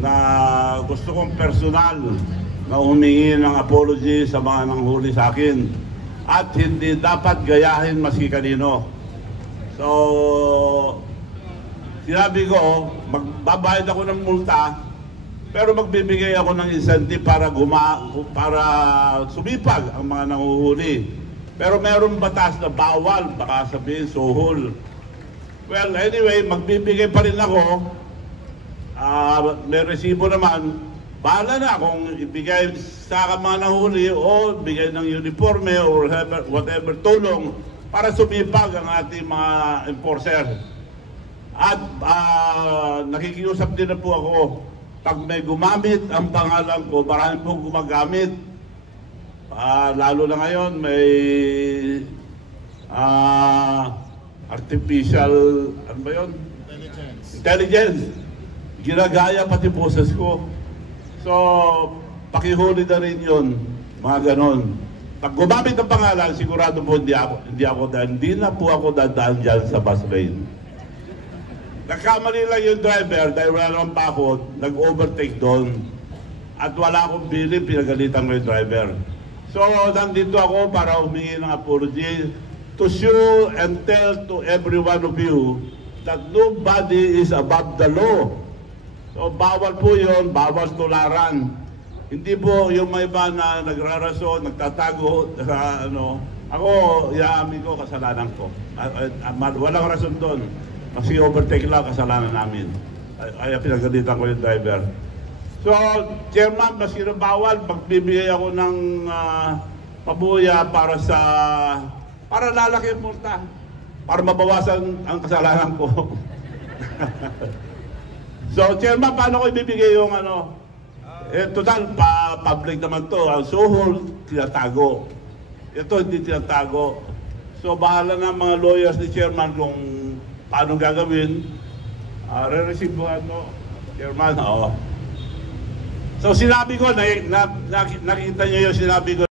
na gusto kong personal na humingi ng apology sa mga nanghuli sa akin at hindi dapat gayahin maski kanino. So, sinabi ko, magbabayad ako ng multa, pero magbibigay ako ng incentive para sumipag ang mga nanguhuli. Pero mayroong batas na bawal, baka sabihin suhol. Well, anyway, magbibigay pa rin ako. May resibo naman. Bahala na kung ibigay sa mga nanghuli o bigay ng uniforme or whatever tulong para sumipag ang ating mga enforcer. At nakikiusap din na po ako. Pag may gumamit ang pangalan ko, marami pong gumagamit. Lalo na ngayon, may artificial, ano ba yun? Intelligence. Ginagaya pati boses ko. So, pakihuli na rin yun, mga ganon. Pag gumamit ang pangalan, sigurado po hindi na po ako dadaan dyan sa bus lane. Nagkamali lang yung driver dahil wala naman pakot, nag-overtake doon. At wala akong bilib, pinagalitan ko yung driver. So, nandito ako para humingi ng apology to show and tell to every one of you that nobody is above the law. So, bawal po yun, bawal tularan. Hindi po yung may iba na nagrarason, nagtatago, ako, iaamin ko, kasalanan ko. Walang rason doon. Kasi overtake lang, kasalanan namin. Kaya pinagalitan ko yung driver. So, Chairman, maski na bawal, magbibigay ako ng pabuya para lalaki ang multa. Para mabawasan ang kasalanan ko. So, Chairman, paano ko ibibigay yung total, public naman to. Ang suhol, tinatago. Ito, hindi tinatago. So, bahala na mga lawyers ni Chairman kung paano gagawin. Re-receivehan mo, Chairman. So, sinabi ko, nakita niyo yung sinabi ko.